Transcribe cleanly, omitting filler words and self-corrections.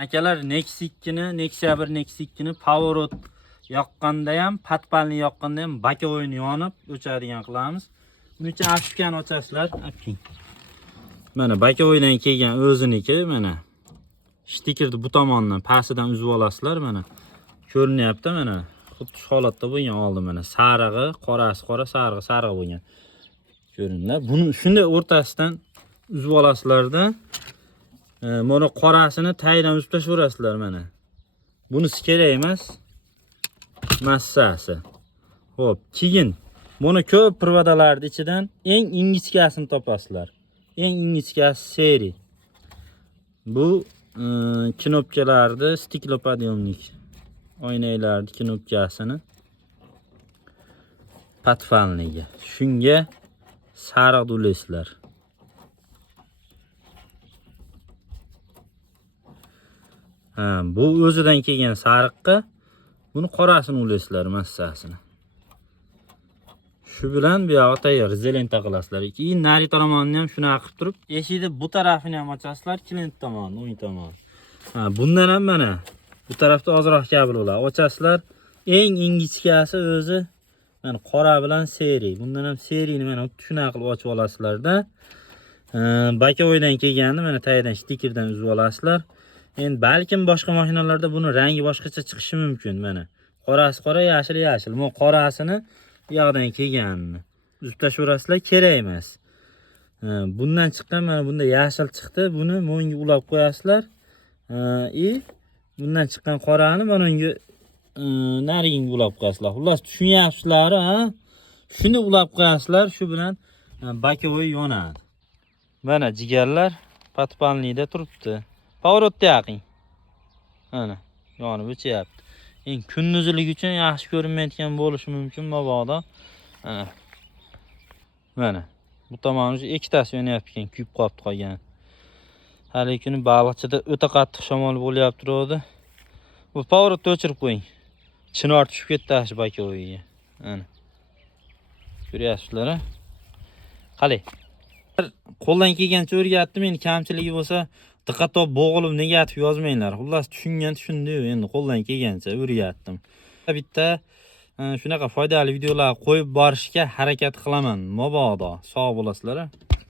Akalar Nexus 2ni, Nexia 1, Nexus 2ni Powerot yoqqanda ham, patpalni yoqqanda ham baka o'yini yonib o'chadigan qilamiz. Buning uchun afishkani ochasizlar, apking. Mana baka o'yindan kelgan o'ziniki, mana. Stikerni bu tomondan pastidan uzib olasizlar, mana. Ko'rinyapti, mana. Xuddi shu holatda bo'lgan oldi, mana. Sarig'i, qorasi qora, sarig'i sariq bo'lgan. Ko'rinadi. Buni shunday o'rtasidan uzib olasizlarda, mana qorasini taydan uzib tashlayverasizlar, mana. Bunisi kerak emas. Massasi. Xo'p, keyin buni ko'p provodalarning ichidan eng ingichkasini topasizlar. Eng ingichkasi seri. Bu knopkalarda stiklopodiyomnik oynalarning knopkasini patfalniga. Shunga sariq ulasizlar. Bu o'zidan kelgan sariqqa buni qorasini ulasizlar, massasini. Shu bilan bu yoqqa tayyor zelenta qilasizlar. Keyin nari tomonini ham shuna qilib turib, eshikni bu tarafini ham ochasizlar, klient tomoni, o'ng tomon. Bundan ham mana bu tarafda ozroq kabel bo'ladi. Ochasizlar. Eng ingichkasi o'zi mana qora bilan seri. Bundan ham serini mana shuna qilib ochib olasizlarda. Baka o'ydan kelganda mana taydan stikerdan uzib olasizlar. Endi balkim boshqa mashinalarda buni rangi boshqacha chiqishi mumkin, mana. Qorasi qora, yashili yashil. Bu qorasini bu yoqdan kelganini uzib tashlayverasizlar, kerak emas. Bundan chiqqan mana bunda yashil chiqdi, buni mo'nga ulab qo'yasizlar. Bundan chiqqan qorani mana unga nariga ulab qo'yasizlar. Xullas tushunyapsizlar, ha? Shuni ulab qo'yasizlar, shu bilan bakovoy yonadi. Mana jigarlar patpalnida turibdi. Powerotda yaqin. Mana yonib o'chyapti. Endi kunduzlik uchun yaxshi ko'rinmayotgan bo'lishi mumkin mabodo. Mana bu tomoni ikkitasi yonyapti ekan, kuyib qolibdi qolgan. Hali kuni baliqchida o'ta qattiq shamol bo'lyapti turadi. Bu Powerotni o'chirib qo'ying. Chinor tushib ketdi ash bakoviga. Mana. Ko'ryapsizlar, ha? Qalay. Qo'ldan kelgancha o'rgatdim, endi kamchiligi bo'lsa diqqatli bo'g'ilib negativ yozmanglar. Xullas tushundim, endi qo'ldan kelgancha o'rgatdim. Bitta shunaqa foydali videolar qo'yib borishga harakat qilaman. Mabodo sog' bo'lasizlar.